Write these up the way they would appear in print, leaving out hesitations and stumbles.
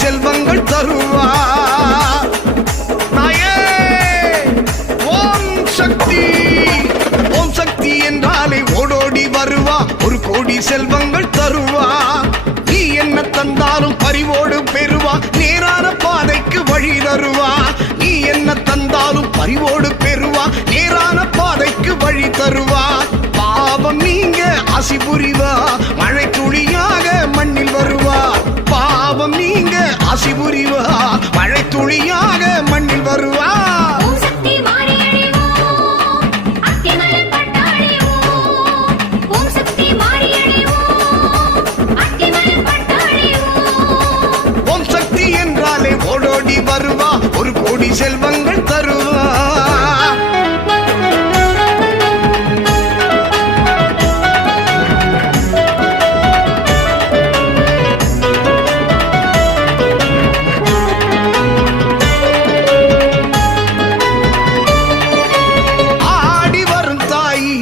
செல்வங்கள் தருவா. நாயே ஓம் சக்தி, ஓம் சக்தி என்றாலே ஓடோடி வருவா, ஒரு கோடி செல்வங்கள் தருவா. நீ என்ன தந்தாலும் பரிவோடு பெறுவா, நேரான பாதைக்கு வழி தருவா. நீ என்ன தந்தாலும் பரிவோடு பெறுவா, நேரான பாதைக்கு வழி தருவா. பாவம் நீங்க ஆசி புரிவா, மழை துளியாக மண்ணில் வருவா. பாவம் நீங்க ஆசி புரிவா, மழை துளியாக மண்ணில் வருவா. ஓம் சக்தி என்றாலே ஓடோடி வருவா, ஒரு கோடி செல்வங்கள் தருவா. ஆடி வரும் தாயி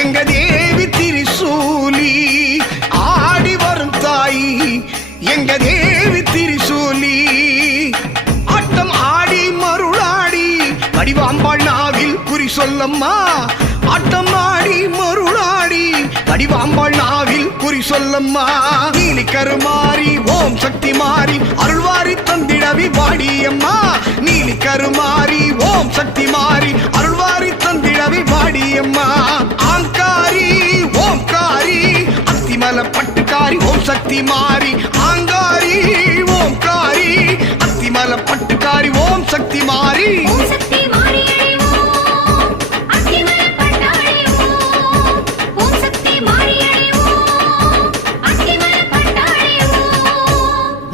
எங்க தேவி திரிசூலி, ஆடி வரும் தாயி எங்க தேவி திரிசூலி. ஆட்டம் ஆடி மருளாடி வடிவாம்பாள் நாவில் குறி சொல்லம்மா. ஆட்டம் ஆடி மருளாடி வடிவாம்பாள் நாவில் குறி சொல்லம்மா. நீலி கருமாரி ஓம் சக்தி மாறி அருள்வாரி தந்திடவி வாடியம்மா. நீலி கருமாரி ஓம் சக்தி மாறி அருள்வாரி தந்திடவி வாடியம்மா. ஆங்காரி ஓம்காரி அத்திமல பட்டுக்காரி ஓம் சக்தி மாறி. ஆங்காரி ஓம்காரி அத்திமல பட்டுக்காரி ஓம் சக்தி மாறி.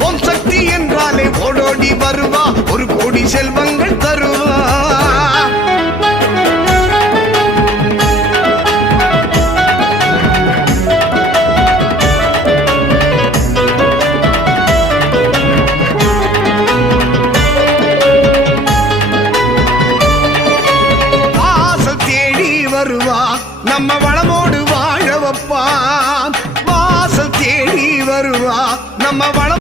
ஓம் சக்தி என்றாலே ஓடோடி வருவா, ஒரு கோடி செல்வங்கள் தருவா. வாசல் தேடி வருவா, நம்ம வளமோடு வாழ வைப்பா. வாசல் தேடி வருவா, நம்ம வளம்